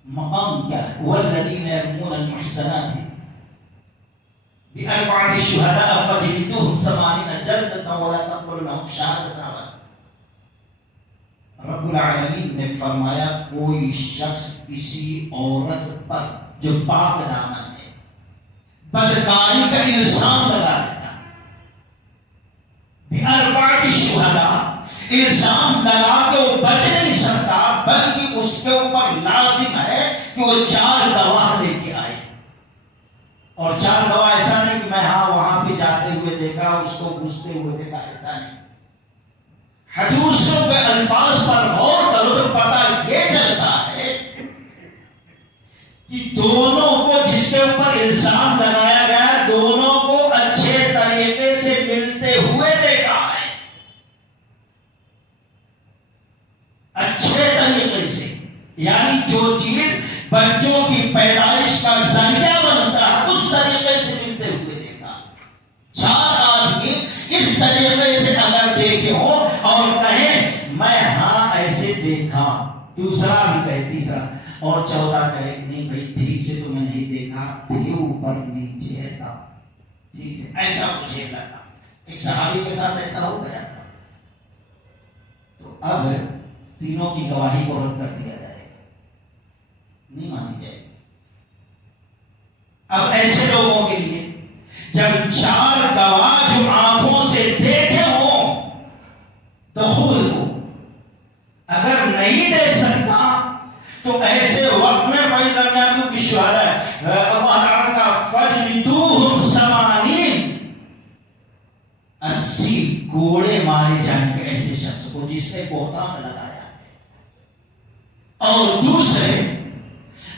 مقام کیا ہے، والذین یرمون المحصنات بأربعة شهداء فاجلدوهم 80 جلدة ولا تقبلوا لهم شهادة أبدا۔ رب العالمین نے فرمایا کوئی شخص کسی عورت پر جو پاک دامن ہے بدکاری کا الزام لگا دیتا، بأربعة شهداء، الزام لگا کے وہ بچ نہیں سکتا، بلکہ اس کے اوپر لازم ہے کہ وہ 4 گواہ لے کے آئے، اور 4 گواہ ایسا نہیں کہ میں وہاں پہ جاتے ہوئے دیکھا، اس کو گھستے ہوئے دیکھا، ایسا نہیں۔ حدیثوں کے الفاظ پر غور کرو تو پتہ یہ چلتا ہے کہ دونوں کو جس کے اوپر الزام لگایا گیا دونوں کو اچھے طریقے سے ملتے ہوئے دیکھا ہے، اچھے طریقے سے، یعنی جو چیز بچوں کی پیدائش کا ذریعہ بنتا ہے اس طریقے سے ملتے ہوئے دیکھا۔ 4 آدمی اس طریقے سے اگر دیکھے ہوں اور کہیں دیکھا، دوسرا بھی کہے، تیسرا اور چوتھا کہے نہیں بھائی ٹھیک سے تمہیں نہیں دیکھا، تھے اوپر نیچے تھا، ٹھیک ہے ایسا مجھے لگا. ایک صحابی کے ساتھ ایسا ہو گیا تھا. تو اب تینوں کی گواہی کو رد کر دیا جائے گا، نہیں مانی جائے گی. اب ایسے لوگوں کے لیے جب 4 گواہ جو آنکھوں سے دیکھے ہوں دخول کو اگر نہیں دے سکتا تو ایسے وقت میں فَإِذَا لَمْ يَأْتُوا بِالشُّهَدَاءِ اللہ تعالیٰ کا فَاجْلِدُوهُمْ 80 کوڑے مارے جائیں گے ایسے شخص کو جس نے بہتان لگایا ہے. اور دوسرے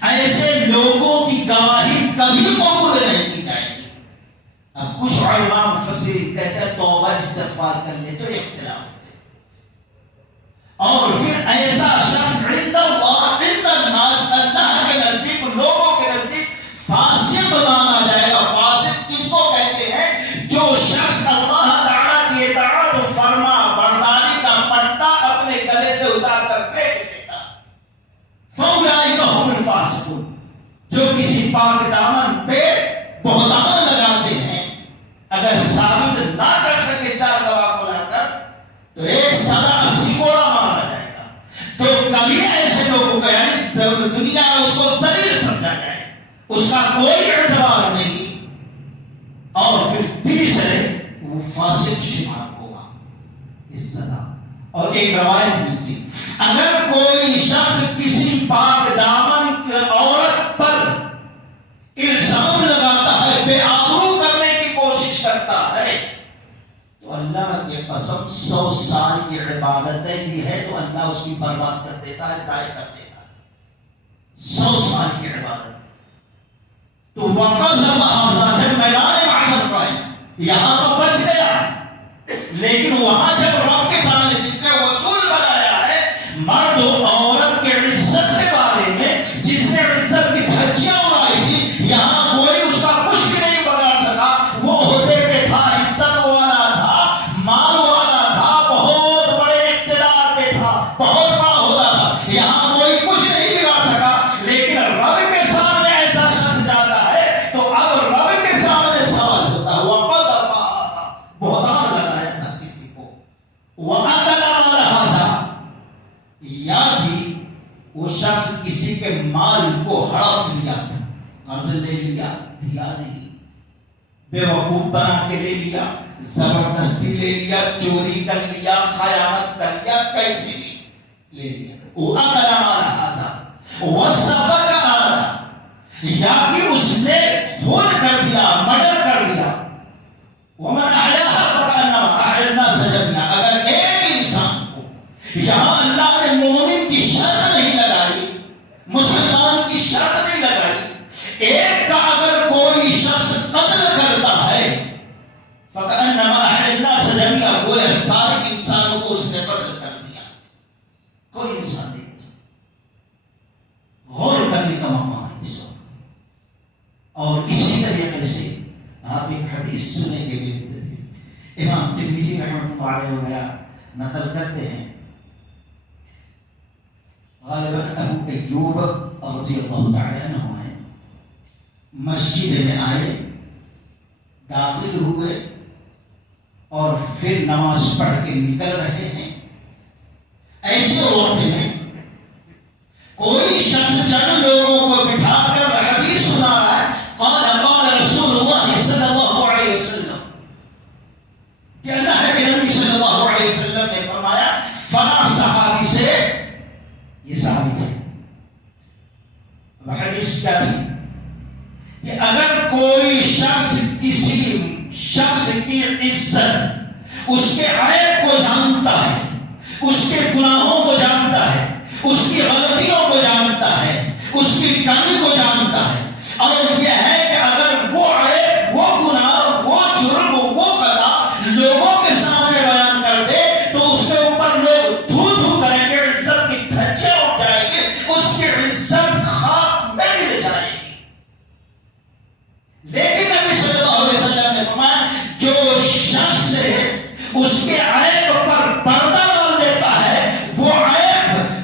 ایسے لوگوں کی گواہی کبھی قبول نہیں کی جائے گی. اب کچھ علماء مفسرین کہتے ہیں توبہ استغفار کر لے تو اختلاف ہے. اور پھر ایسا شخص عند اللہ عند الناس اللہ کے نزدیک لوگوں کے نزدیک فاسق مانا جائے گا. فاسق کس کو کہتے ہیں؟ جو شخص اللہ تعالیٰ کی اطاعت و فرما برداری کا پٹا اپنے گلے سے اتار کر پھینک دیتا. فَأُولَٰئِکَ هُمُ الْفَاسِقُونَ. جو کسی پاک دامن پہ بہتان لگاتے ہیں اگر ثابت نہ کر سکے 4 گواہ کو لا کر تو ایک سزا 80 کوڑا مارا جائے گا. تو کبھی ایسے لوگوں کو یعنی دنیا میں اس کو ذلیل سمجھا جائے، اس کا کوئی اعتبار نہیں. اور پھر تیسرے وہ فاسق شمار ہوگا اس سزا. اور ایک روایت ملتی اگر کوئی شخص کسی پاک دامن عورت پر الزام لگاتا ہے، بے آبرو کرنے کی کوشش کرتا ہے تو اللہ کے قسم 100 سال کی عبادتیں بھی ہے تو اللہ اس کی برباد کر دیتا ہے، ضائع کر دیتا ہے. 100 سال کی عبادت. تو وَقَذَفَ هَذَا جب میدان معاشر پائے یہاں تو بچ گیا، لیکن وہاں جب رب کے سامنے جس نے وصول بنایا ہے مرد و عورت کے عزت کے بارے میں، جس نے عزت کی دھجیاں اڑائی تھی، یہاں کوئی اس کا کچھ بھی نہیں بگاڑ سکا. وہ عہدے پہ تھا، عزت والا تھا، مال والا تھا، بہت بڑے اقتدار پہ تھا، بہت بڑا عہدہ تھا، یہاں کوئی کچھ نہیں بگاڑ سکا. لیکن رب کے سامنے ایسا شخص جاتا ہے تو اب رب کے سامنے سوال ہوتا ہے. وَقَذَفَ هَذَا بہتان لگایا تھا کسی کو. وَأَكَلَ مَالَ هَذَا یا بھی وہ شخص کسی کے مال کو ہڑپ لیا، قرض لے لیا، دیا نہیں، بے وقوف بنا کے لے لیا، زبردستی لے لیا، چوری کر لیا، خیانت کر لیا، کیسے بھی لے لیا. وَأَكَلَ مَالَ هَذَا وَسَفَكَ مَالَهُ یا کہ اس نے خون کر دیا، مرڈر کر دیا. وَمَنْ أَحْيَاهَا فَكَأَنَّمَا أَحْيَا النَّاسَ جَمِيعًا. اگر ایک انسان کو یہاں اللہ نے مومن کی شرط نہیں لگائی، مسلمان کی شرط نہیں لگائی، ایک کا اگر کوئی شخص قتل کرتا ہے فَكَأَنَّمَا أَحْيَا النَّاسَ جَمِيعًا گویا سارے انسانوں کو اس نے قتل کر دیا. کوئی انسان نہیں. غور کرنے کا موقع ہے اس وقت. اور اسی طریقے سے آپ ایک حدیث سنیں گے میرے ذریعے، امام ترمذی رحمۃ اللہ علیہ وغیرہ نقل کرتے ہیں. غالباً ابو ایوب رضی اللہ تعالی عنہ ہیں، مسجد میں آئے، داخل ہوئے اور پھر نماز پڑھ کے نکل رہے ہیں. ایسے وقت میں کوئی شخص چند لوگوں کو بٹھا کر حدیث سنا رہا ہے. قال رسول اللہ صلی اللہ علیہ وسلم کہ اللہ کے نبی صلی اللہ علیہ وسلم نے فرمایا فلاں صحابی سے، یہ صحابی تھے. حدیث کیا تھی کہ اگر کوئی شخص کسی شخص کی عزت، اس کے عیب کو جانتا ہے، اس کے گناہوں کو جانتا ہے، اس کی غلطیوں کو جانتا ہے، اس کی کمی کو جانتا ہے، اور یہ ہے کہ اگر وہ عیب، وہ گناہ، وہ جرم، وہ خطا لوگوں کے سامنے بیان کر دے تو اس کے اوپر لوگ تھو تھو کریں گے، عزت کی دھجیاں اٹھ جائیں گی، اس کی عزت خاک میں مل جائے گی. لیکن نبی صلی اللہ علیہ وسلم نے فرمایا جو شخص اس کے عیب پر پردہ ڈال دیتا ہے، وہ عیب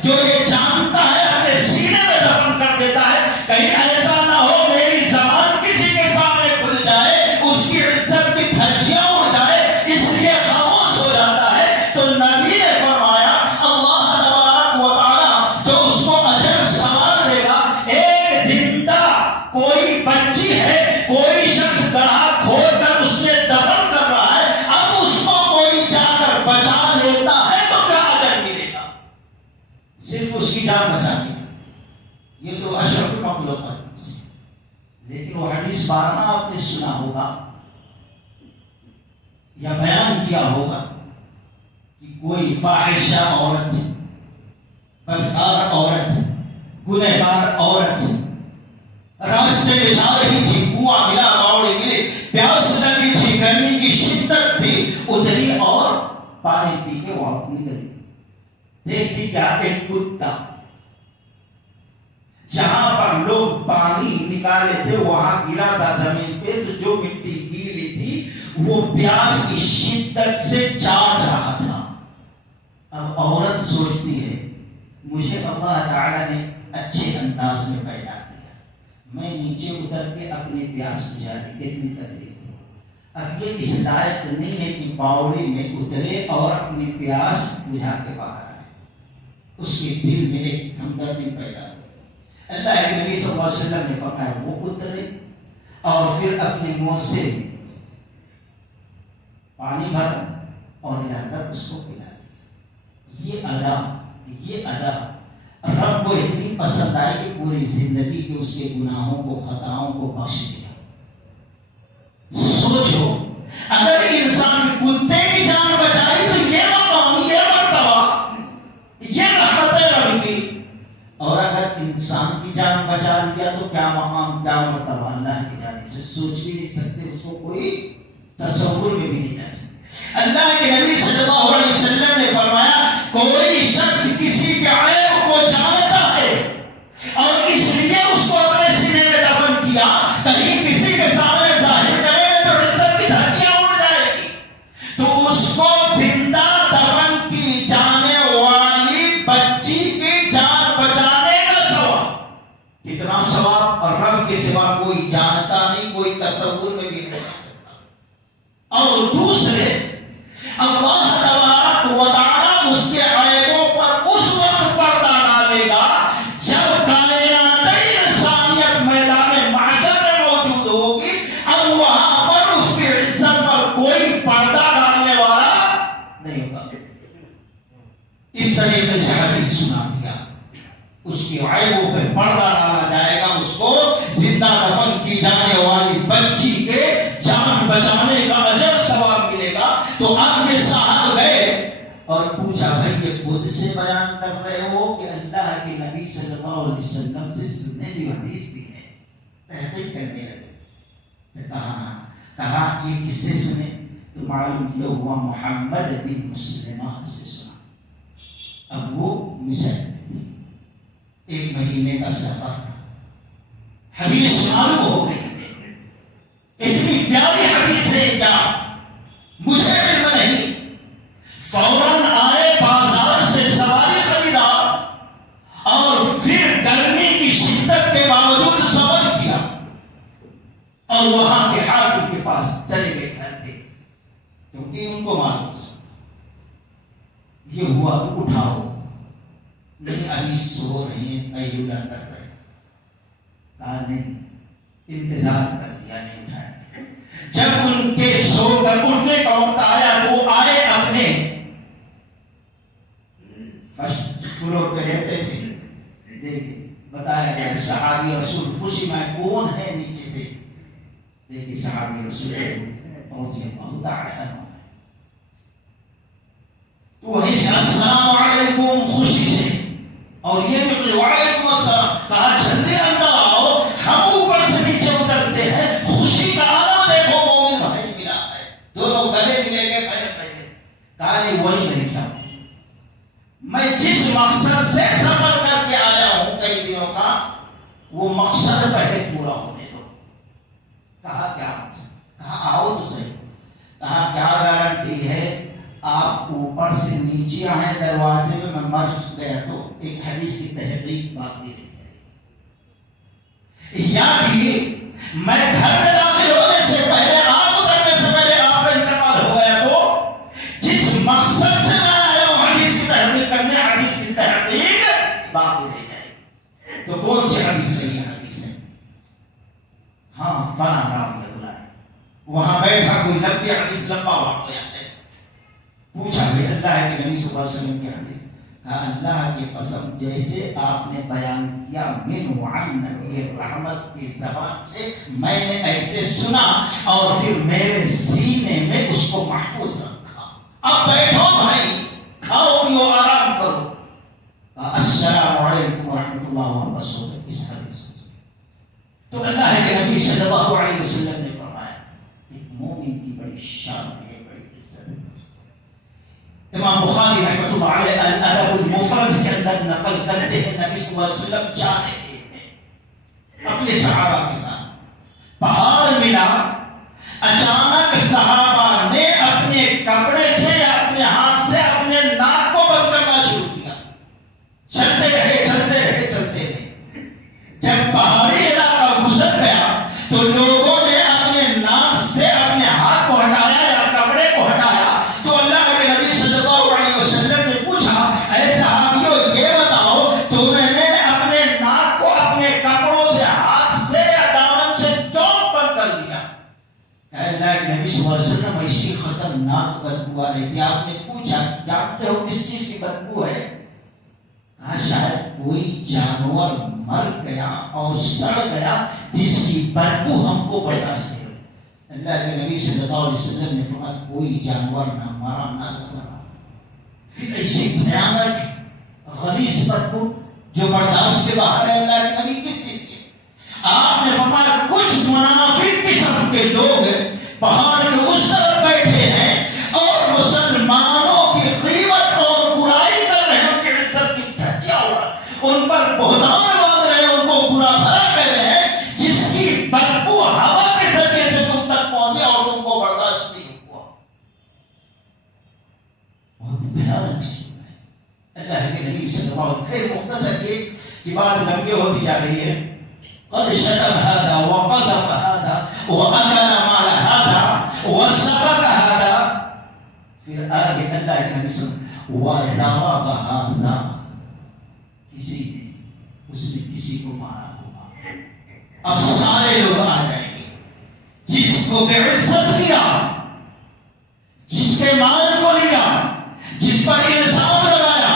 صرف اس کی جان بچانے کا، یہ تو اشرف المخلوقات ہے۔ لیکن وہ حدیث بارہا آپ نے سنا ہوگا یا بیان کیا ہوگا کہ کوئی فاحشہ عورت، بدکار عورت، گنہگار عورت راستے میں جا رہی تھی، کنواں ملا، باوڑی ملے، پیاس لگی تھی، گرمی کی شدت تھی، اتری اور پانی پی کے وہ اپنی گلی دیکھتی کیا ایک کتا، جہاں پر لوگ پانی نکالے تھے وہاں گرا تھا زمین پہ، تو جو مٹی گیلی تھی وہ پیاس کی شدت سے چاٹ رہا تھا۔ اب عورت سوچتی ہے مجھے اللہ تعالیٰ نے اچھے انداز میں پیدا کیا، میں نیچے اتر کے اپنی پیاس بجھانے کتنی تکلیف تھی، اب یہ اس لائق نہیں ہے کہ باوڑی میں اترے اور اپنی پیاس بجھا کے باہر آئے۔ اس کے دل میں ایک ہمدردی پیدا ہوتی ہے۔ اللہ کے نبی صلی اللہ علیہ وسلم نے فرمایا وہ اترے اور پھر اپنے منہ سے پانی بھر اور لا کر اس کو پلا دیا۔ یہ ادا رب کو اتنی پسند آئی کہ پوری زندگی کے اس کے گناہوں کو، خطاؤں کو بخش دیا۔ سوچو اگر انسان کتے کی جان بچائی تو یہ مقام، یہ مرتبہ، یہ رحمت رب کی، اور اگر انسان کی جان بچا لیا تو کیا مقام، کیا مرتبہ اللہ کی جانب سے، سوچ بھی نہیں سکتے، اس کو کوئی تصور میں بھی نہیں جا سکتے۔ اللہ کے نبی صلی اللہ علیہ وسلم نے فرمایا کوئی شخص کسی کے عیب کو جانتا ہے اور اس لیے اس کو اپنے سینے میں دفن کیا، کہیں کسی کے سامنے ظاہر کرے گا تو عزت کی دھجیاں اڑ جائے گی، تو اس کو زندہ دفن کی جانے والی بچی کی جان بچانے کا ثواب، اتنا ثواب اور رب کے سوا کوئی جانتا نہیں، کوئی تصور میں بھی نہیں آ سکتا۔ اور دوسرے اللہ تبارک و تعالی اس کے عیبوں پر اس وقت پردہ ڈالے گا جب کائنات انسانیت میدان محشر میں موجود ہوگی، اب وہاں پر اس کی عزت پر کوئی پردہ ڈالنے والا نہیں ہوگا۔ اس طریقے سے حدیث سنا دیا، اس کے عیبوں پہ پردہ ڈالا جائے گا، اس کو زندہ دفن کی جانے والی بچی کے جان بچانے کا اجر ثواب ملے گا۔ تو آپ کے صاحب گئے اور پوچھا بھائی یہ خود سے بیان کر رہے ہو کہ اللہ کے نبی صلی اللہ علیہ وسلم سے سننے کی حدیث بھی ہے؟ تحقیق کرنے لگے، کہا یہ کس سے سنے؟ تو معلوم یہ ہوا محمد بن مسلمہ سے سنا۔ اب وہ مصر میں تھی، 1 مہینے کا سفر تھا، حدیث معلوم ہو گئی، اتنی پیاری حدیث ہے کیا مجھے علم نہیں، فوراً آئے بازار سے سواری خریدا اور پھر گرمی کی شدت کے باوجود صبر کیا اور وہاں کے حاکم کے پاس چلے گئے گھر پہ، کیونکہ ان کو معلوم یہ ہوا تو اٹھاؤ، نہیں ابھی سو رہے ہیں، قیلولہ کر رہے، کہا نہیں، انتظار کر دیا، نہیں اٹھایا۔ جب ان کے سو کر اٹھنے کا وقت آیا تو وہ آئے، اپنے فرسٹ فلور پہ رہتے تھے، دیکھیں بتایا گیا صحابی رسول خوشی میں کون ہے نیچے سے، دیکھیں صحابی رسول رضی اللہ تعالی عنہ، تو وہیں سے السلام علیکم خوشی سے، اور یہ بھی وعلیکم السلام، کہا جلدی اندر آؤ، ہم اوپر سے نیچے اترتے ہیں، خوشی کا عالم دیکھو، مومن بھائی ملا ہے، دونوں گلے ملے گے، خیر خیر، کہا نہیں وہی نہیں تھا، میں جس مقصد سے سفر کر کے آیا ہوں کئی دنوں کا، وہ مقصد پہلے پورا ہونے دو۔ کہا کیا مقصد؟ کہا آؤ تو صحیح، کہا کیا گارنٹی ہے آپ اوپر سے نیچے آئے دروازے میں مر گیا تو ایک حدیث کی تحقیق باقی رہ جائے گی، یا کہ میں گھر میں داخل ہونے سے پہلے، آپ اترنے سے پہلے آپ کا انتقال ہو گیا، تو جس مقصد سے میں آیا ہوں حدیث کی تحقیق کرنے، حدیث کی تحقیق باقی رہ جائے گی۔ تو کون سی حدیث ہے؟ یہ حدیث ہے، ہاں فلاں راوی بلائے، وہاں بیٹھا کوئی لمبی حدیث، لمبا واقعہ ہے، پوچھا کہ اللہ کے نبی صلی اللہ علیہ وسلم کی حدیث، اللہ کی قسم جیسے آپ نے بیان کیا من وعن نبی رحمت کی زبان سے میں نے ایسے سنا اور پھر میرے سینے میں اس کو محفوظ رکھا. اب بیٹھو بھائی، کھاؤ پیو آرام کرو. السلام علیکم ورحمۃ اللہ وبرکاتہ. اس حدیث تو اللہ کے نبی صلی اللہ علیہ وسلم نے فرمایا ایک مومن کی بڑی شان ہے، بڑی عزت ہے. امام بخاری رحمۃ اللہ علیہ الادب المفرد کے اندر نقل کرتے ہیں نبی صلی اللہ علیہ وسلم جا رہے ہیں اپنے صحابہ کے ساتھ، پہاڑ ملا، اچانک صحابہ نے اپنے کپڑے سے یا اپنے ہاتھ سے اپنے ناک کو بند کرنا شروع کیا. چلتے رہے چلتے رہے چلتے رہے. جب پہاڑی علاقہ گزر گیا تو لوگوں نے اپنے ناک سے اپنے ہاتھ کو ہٹایا یا کپڑے کو ہٹایا تو اللہ کے نبی صلی اللہ علیہ وسلم نے پوچھا اے صحابیوں یہ بتاؤ تمہیں نے اپنے ناک کو اپنے کپڑوں سے ہاتھ سے یا دامن سے کیوں بند کر لیا؟ اللہ کے نبی صلی اللہ علیہ وسلم ایسی خطرناک بدبو آ رہی تھی. آپ نے پوچھا جانتے ہو کس چیز کی بدبو ہے؟ شاید کوئی جانور مر گیا اور سڑ گیا جس کی بدبو ہم کو برداشت نہیں ہوئی. اللہ کے نبی صلی اللہ علیہ وسلم نے فرمایا کوئی جانور نہ مرا نہ سڑا. پھر ایسی بھیانک غلیظ بدبو جو برداشت کے باہر ہے اللہ کے نبی کس چیز کی؟ آپ نے فرمایا کچھ منافق قسم کے لوگ پہاڑ کے اس طرف بیٹھے ہیں اور مسلمانوں کی غیبت اور برائی کر رہے ہیں، ان کی عزت کی دھجیاں اڑا رہے ہیں، ان پر بہتان باندھ رہے ہیں، ان کو برا بھلا کہہ رہے ہیں جس کی بدبو ہوا کے ذریعے سے تم تک پہنچے اور تم کو برداشت نہیں ہوا. بہت بھیانک چیز ہے. اللہ کے نبی صلی اللہ علیہ وسلم پھر مختصر کی بات لمبی ہوتی جا رہی ہے. قد شتم هذا وقذف هذا وأكل مال هذا وسفك هذا. پھر آگے اللہ کے نبی صلی اللہ علیہ وسلم وضرب هذا، کسی نے اس نے کسی کو مارا ہوگا. اب سارے لوگ آ جائیں گے. جس کو بے عزت کیا، جس کے مال کو لیا، جس پر الزام لگایا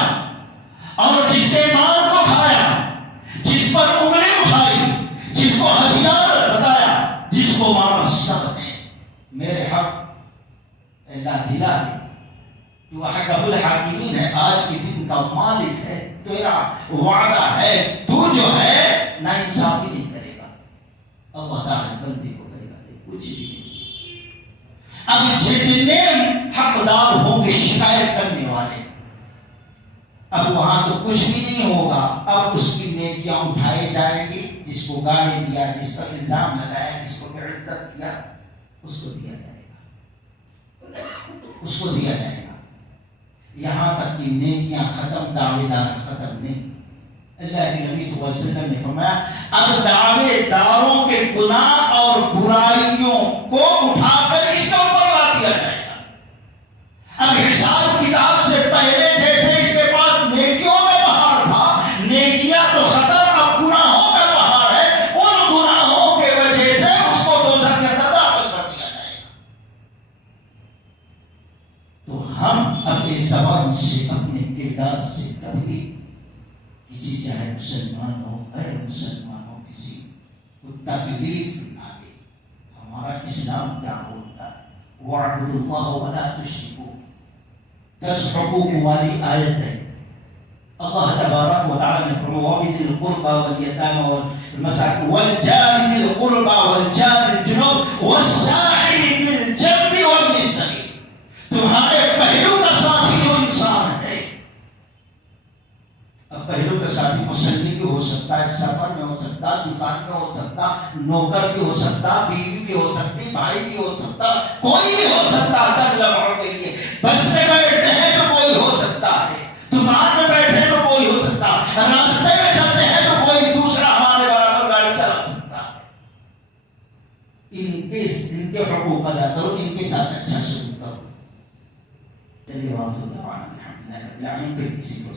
اور جس کے مال کو کھایا، جس پر انگلی اٹھائی، جس کو ہتھیار بتایا، جس کو مارا، سب نے میرے حق اللہ دلا دے. تو حکم الحاکمین ہے، آج کے دن کا مالک ہے، تیرا وعدہ ہے، تو جو ہے نا انصافی نہیں کرے گا. اللہ تعالی بندے کو کہے گا کچھ بھی نہیں. اب جتنے حقدار ہوں گے شکایت کرنے والے، اب وہاں تو کچھ بھی نہیں ہوگا. اب اس کی نیکیاں اٹھائی جائیں گی. جس کو گالی دیا، جس پر الزام لگایا، جس کو بے عزت کیا، اس کو دیا جائے گا، اس کو دیا جائے گا. یہاں تک کہ نیکیاں ختم، دعوے دار ختم نہیں. اللہ کے نبی صلی اللہ علیہ وسلم نے فرمایا اب دعوے داروں کے گناہ اور برائیوں کو اٹھا کر اس کے اوپر لا دیا جائے گا. اب حساب کتاب سے پہلے جیسے اس کے پاس نیکیوں کا پہاڑ تھا، نیکیاں تو ختم، اب گناہوں کا پہاڑ ہے. ان گناہوں کے وجہ سے اس کو دوزخ کے اندر داخل کر دیا جائے گا. تو ہم اپنے زبان سے، اپنے کردار سے کبھی کسی چاہے مسلمان ہو غیر مسلمان ہو کسی کو تکلیف نہ دے. ہمارا اسلام کیا بولتا ہے؟ وَاعْبُدُوا اللَّهَ وَلَا تُشْرِكُوا. 10 حقوق والی آیت ہے. اللہ تبارک و تعالی نے فرمایا وَبِذِي الْقُرْبَى وَالْيَتَامَى وَالْمَسَاكِينِ وَالْجَارِ ذِي الْقُرْبَى وَالْجَارِ الْجُنُبِ وَالسَّاحِبِ بِالْجَنبِ وَابْنِ السَّبِيلِ. تمہارے پہلو کا ساتھی جو انسان ہے. اب پہلو کا ساتھی مسلم بھی ہو سکتا ہے، سفر میں ہو سکتا، دکان میں ہو سکتا، نوکر بھی ہو سکتا، بیوی بھی ہو سکتی، بھائی بھی ہو سکتا، کوئی بھی ہو سکتا. چند لمحوں کے لیے بس میں بیٹھتے ہیں تو کوئی ہو سکتا ہے، دکان میں بیٹھے تو کوئی ہو سکتا، راستے میں چلتے ہیں تو کوئی دوسرا ہمارے برابر گاڑی چلا سکتا ہے. ان کے حقوق ادا کرو، ان کے ساتھ اچھا سلوک کرو. چلیے واقعہ دعوانا الحمدللہ رب العالمین. پھر کسی کو